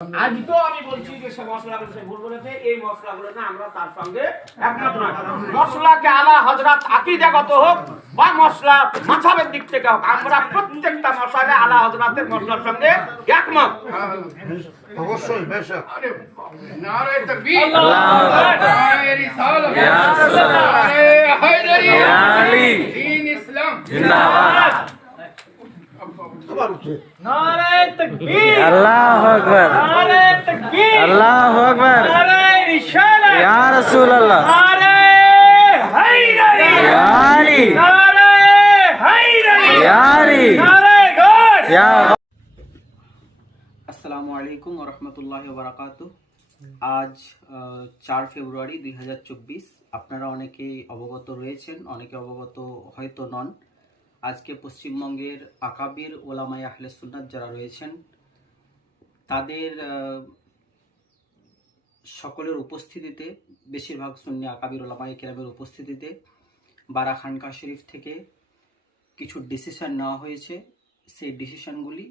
আজ আমি বলছি যে সে মশলাগুলো সে ভুল বলেছে এই মশলাগুলো না আমরা তার সঙ্গে একমত না মশলাকে আলা হজরত আকিদাগত হোক বা মশলা মাছাবের দিক থেকে হোক আমরা প্রত্যেকটা আলা হজরতের মশলার সঙ্গে একমত। অবশ্যই আল্লাহু আলী। দ্বীন ইসলাম। জিন্দাবাদ। নারে তাকবীর আল্লাহু আকবার নারে তাকবীর আল্লাহু আকবার নারে রিসালাত ইয়া রাসূলুল্লাহ নারে হায়দারি ইয়া আলী নারে হায়দারি ইয়া আলী নারে গড ইয়া আসসালামু আলাইকুম রহমতুল্লাহ বারাকাতু আজ আহ, চার ফেব্রুয়ারি দুই আপনারা অনেকেই অবগত রয়েছেন অনেকে অবগত হয়তো নন। আজকে পশ্চিমবঙ্গের আকাবির ওলামাই আহলে সুন্নাত যারা রয়েছেন, তাদের সকলের উপস্থিতিতে, বেশিরভাগ সুন্নি আকাবির ওলামাই কেরামের উপস্থিতিতে বারা খানকা শরীফ থেকে কিছু ডিসিশন নেওয়া হয়েছে। সেই ডিসিশনগুলি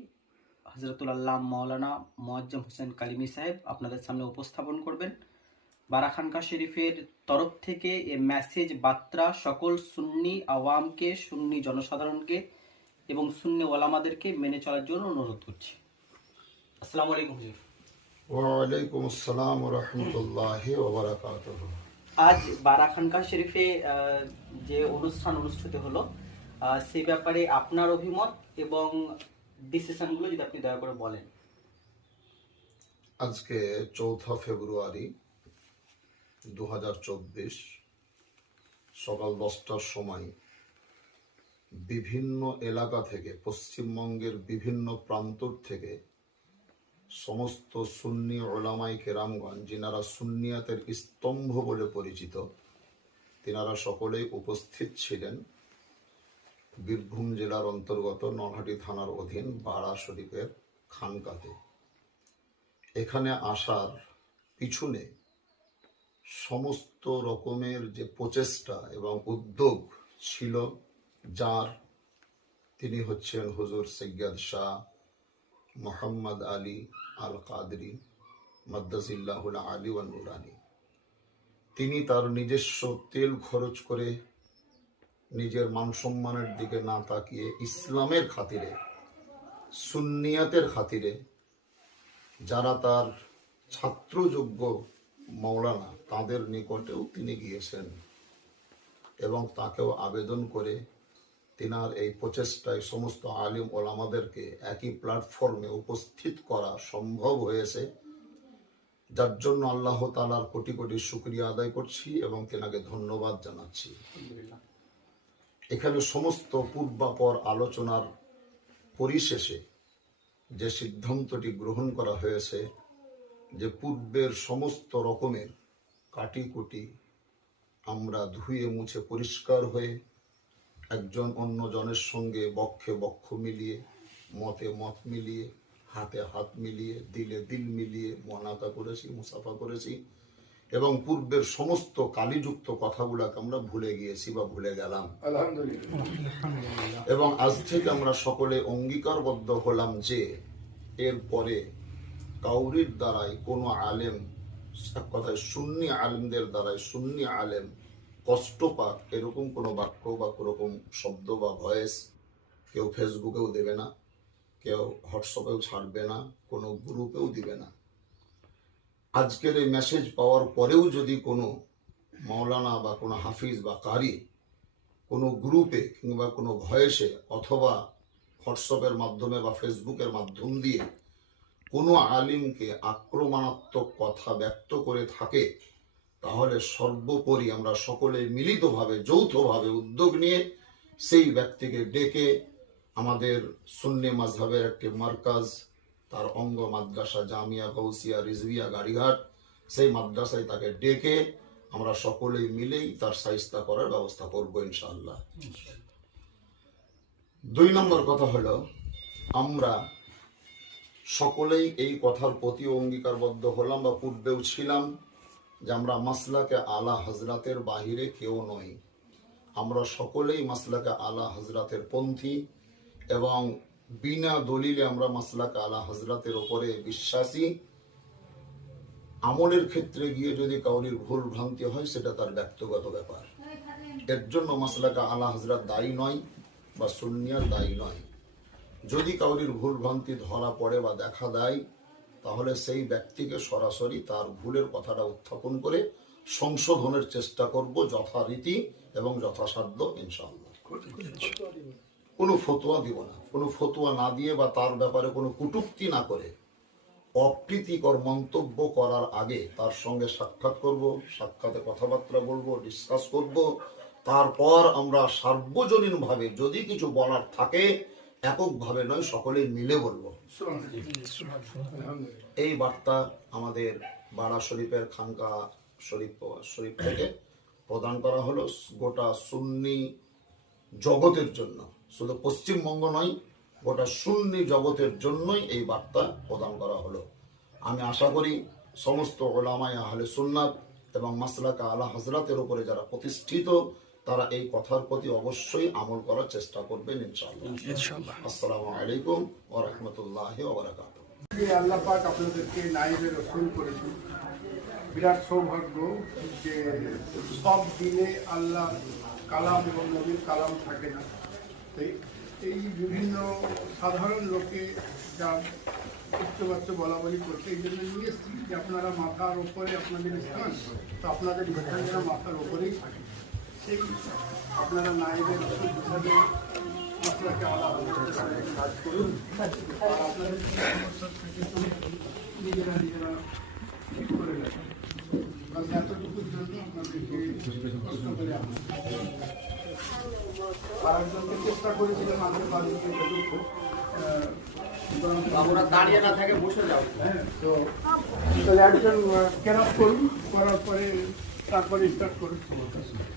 হজরতুল আল্লাহ মৌলানা মোয়াজ্জম হোসেন কালিমি সাহেব আপনাদের সামনে উপস্থাপন করবেন। বারাখানকা শরীফের তরফ থেকে এ মেসেজ বার্তা সকল সুন্নি আওয়ামকে সুন্নি জনসাধারণকে এবং সুন্নি ওলামাদেরকে মেনে চলার জন্য অনুরোধ করছি। আসসালামু আলাইকুম ওয়ালাইকুম আসসালাম রহমতুল্লাহ আজ বারাখানকা শরীফে যে অনুষ্ঠান অনুষ্ঠিত হলো সে ব্যাপারে আপনার অভিমত এবং ডিসিশনগুলো যদি আপনি দয়া করে বলেন। আজকে চৌঠা ফেব্রুয়ারি দু হাজার চব্বিশ সকাল দশটার সময় বিভিন্ন এলাকা থেকে, পশ্চিমবঙ্গের বিভিন্ন প্রান্তর থেকে সমস্ত সুন্নি ওলামাই কেরামগঞ্জ যিনারা সুন্নিয়াতের স্তম্ভ বলে পরিচিত, তিনারা সকলেই উপস্থিত ছিলেন বীরভূম জেলার অন্তর্গত নলহাটি থানার অধীন বাড়া শরীফের খানকাতে। এখানে আসার পিছনে সমস্ত রকমের যে প্রচেষ্টা এবং উদ্যোগ ছিল, যার তিনি হচ্ছেন হুজুর সৈয়দ শাহ মোহাম্মদ আলী আল কাদরি মাদ্দাজিল্লাহুল আলী ওয়ান নুরানি। তিনি তার নিজস্ব তেল খরচ করে নিজের মান সম্মানের দিকে না তাকিয়ে ইসলামের খাতিরে, সুন্নিয়াতের খাতিরে, যারা তার ছাত্রযোগ্য মৌলানা, তাদের নিকটেও তিনি গিয়েছেন এবং তাকেও আবেদন করে তিনার এই প্রচেষ্টায় সমস্ত আলিম ওলামাদেরকে একই প্ল্যাটফর্মে উপস্থিত করা সম্ভব হয়েছে, যার জন্য আল্লাহ তালার কোটি কোটি শুক্রিয়া আদায় করছি এবং তেনাকে ধন্যবাদ জানাচ্ছি। এখানে সমস্ত পূর্বাপর আলোচনার পরিশেষে যে সিদ্ধান্তটি গ্রহণ করা হয়েছে যে পূর্বের সমস্ত রকমের কাটিকুটি আমরা ধুয়ে মুছে পরিষ্কার হয়ে একজন অন্য জনের সঙ্গে বক্ষে বক্ষ মিলিয়ে মতে মত মিলিয়ে হাতে হাত মিলিয়ে দিলে দিল মিলিয়ে মনাকা করেছি মুসাফা করেছি এবং পূর্বের সমস্ত কালিযুক্ত কথাগুলোকে আমরা ভুলে গিয়েছি বা ভুলে গেলাম। এবং আজ থেকে আমরা সকলে অঙ্গীকারবদ্ধ হলাম যে এরপরে কাউরির দ্বারাই কোনো আলেম কথায় সুন্নি আলেমদের দ্বারাই, সুন্নি আলেম কষ্ট পাক, এরকম কোনো বাক্য বা কোরকম শব্দ বা ভয়েস কেউ ফেসবুকেও দেবে না, কেউ হোয়াটসঅ্যাপেও ছাড়বে না, কোনো গ্রুপেও দিবে না। আজকের এই মেসেজ পাওয়ার পরেও যদি কোনো মাওলানা বা কোনো হাফিজ বা কারি কোনো গ্রুপে কিংবা কোনো ভয়েসে অথবা হোয়াটসঅ্যাপের মাধ্যমে বা ফেসবুকের মাধ্যম দিয়ে কোনো আলিমকে আক্রমণাত্মক কথা ব্যক্ত করে থাকে তাহলে সর্বোপরি আমরা সকলে মিলিতভাবে যৌথভাবে উদ্যোগ নিয়ে সেই ব্যক্তিকে ডেকে আমাদের সুন্নি মাঝহের একটি মার্কাজ তার অঙ্গ মাদ্রাসা জামিয়া গৌসিয়া রিজভিয়া গাড়িঘাট সেই মাদ্রাসায় তাকে ডেকে আমরা সকলেই মিলেই তার সাইস্তা করার ব্যবস্থা করব ইনশাল্লাহ দুই নম্বর কথা হলো আমরা সকলেই এই কথার প্রতি অঙ্গীকারবদ্ধ হলাম বা পূর্বেও ছিলাম যে আমরা মাসলাকে আলা হজরাতের বাহিরে কেউ নই। আমরা সকলেই মাসলাকে আলা হজরাতের পন্থী এবং বিনা দলিলে আমরা মাসলাকে আলা হজরাতের ওপরে বিশ্বাসী। আমলের ক্ষেত্রে গিয়ে যদি কাউরির ভুল ভ্রান্তি হয়, সেটা তার ব্যক্তিগত ব্যাপার। এর জন্য মাসলাকা আলা হাজরাত দায়ী নয় বা সুন্নিয়ার দায়ী নয়। যদি কাউরির ভুল ভ্রান্তি ধরা পড়ে বা দেখা দেয়, তাহলে সেই ব্যক্তিকে সরাসরি তার ভুলের কথাটা উত্থাপন করে সংশোধনের চেষ্টা করব যথারীতি এবং যথাসাধ্য, ইনশাআল্লাহ। কোনো ফতোয়া দিব না। কোনো ফতোয়া না দিয়ে বা তার ব্যাপারে কোনো কুটুক্তি না করে অপ্রীতিকর মন্তব্য করার আগে তার সঙ্গে সাক্ষাৎ করব, সাক্ষাতে কথাবার্তা বলব ডিসকাস করব। তারপর আমরা সার্বজনীনভাবে যদি কিছু বলার থাকে এককভাবে নয়, সকলে মিলে বলব। এই বার্তা আমাদের বাড়া শরীফের খানকা শরীফ শরীফ থেকে প্রদান করা হলো গোটা সুন্নি জগতের জন্য। শুধু পশ্চিমবঙ্গ নয়, গোটা সুন্নি জগতের জন্যই এই বার্তা প্রদান করা হলো। আমি আশা করি সমস্ত ওলামায় আহলে সুন্নাত এবং মাসলাকা আলা হজরতের উপরে যারা প্রতিষ্ঠিত তারা এই কথার প্রতি অবশ্যই আমল করার চেষ্টা করবেন ইনশাআল্লাহ। আসসালামু আলাইকুম ওয়া রাহমাতুল্লাহি ওয়া বারাকাতুহু। আল্লাহ পাক আপনাদেরকে নাইবে রসুল করেছেন। বিরাট সৌভাগ্য যে সব দিনে আল্লাহ কালাম এবং নবীর কালাম থাকে না। তাই এই বিভিন্ন সাধারণ লোকে যা উচ্চবাচ্য বলা বলি করতে এই জন্য নিয়ে এসেছি যে আপনারা মাথার ওপরে আপনাদের স্থান তো আপনাদের মাথার ওপরেই থাকে। সেই আপনারা নাইবের হিসাবে আলাদা কাজ করুন। আর আপনাদের নিজেরা নিজেরা ঠিক করে নেবেন কারণ এতটুকুর জন্য আপনাদেরকে কষ্ট করে চেষ্টা করেছিলাম আগের বাড়িতে আমরা দাঁড়িয়ে না থাকে বসে যাও। হ্যাঁ তো তাহলে একজন ক্যারাপ করুন করার পরে তারপরে স্টার্ট করুন। জি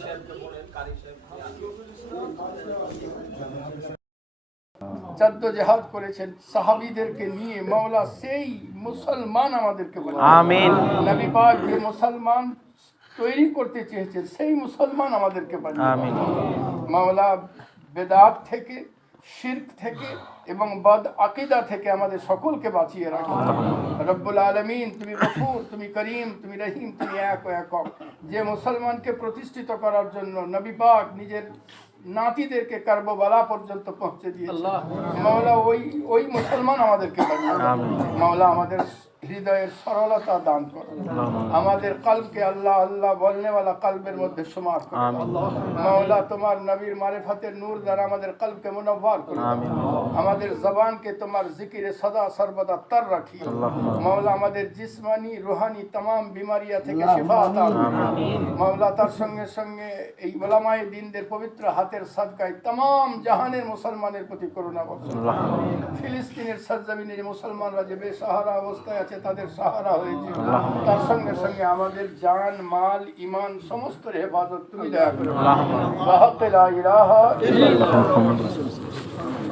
সাহেব জাদ্দোজাহাদ করেছেন সাহাবিদেরকে নিয়ে মাওলা সেই মুসলমান আমাদেরকে বলে। আমিন। নবী পাক যে মুসলমান তৈরি করতে চেয়েছেন সেই মুসলমান আমাদেরকে বানিয়ে আমিন। মাওলা বেদাত থেকে শিরক থেকে এবং বদ আকিদা থেকে আমাদের সকলকে বাঁচিয়ে রাখো। রব্বুল আলমিন তুমি গফুর তুমি করিম তুমি রহিম তুমি এক এক যে মুসলমানকে প্রতিষ্ঠিত করার জন্য নবী পাক নিজের নাতিদেরকে কার্ববালা পর্যন্ত পৌঁছে দিয়েছে মাওলা ওই ওই মুসলমান আমাদেরকে মাওলা আমাদের হৃদয়ের সরলতা দান করো আমাদের কলবকে আল্লাহ আল্লাহ বলনেওয়ালা কলবের মধ্যে সমার করো আমিন। মাওলা তোমার নবীর মারিফাতের নূর দ্বারা আমাদের কলবকে মুনব্বর করো আমিন। আমাদের জবানকে তোমার জিকিরে সদা সর্বদা তর রাখিও মাওলা আমাদের জিসমানি রুহানি तमाम বিমারিয়া থেকে শিফা আতা করো। মাওলা তার সঙ্গে সঙ্গে এই ওলামায়ে দিনদের পবিত্র হাতের সাদকায় तमाम জাহানের মুসলমানের প্রতি করুণা বর্ষণ ফিলিস্তিনের সরজমিনে যে মুসলমানরা যে বেসাহারা অবস্থায় আছে তাদের সাহারা হয়েছে তার সঙ্গে সঙ্গে আমাদের জান মাল ইমান সমস্ত হেফাজত তুমি দয়া করো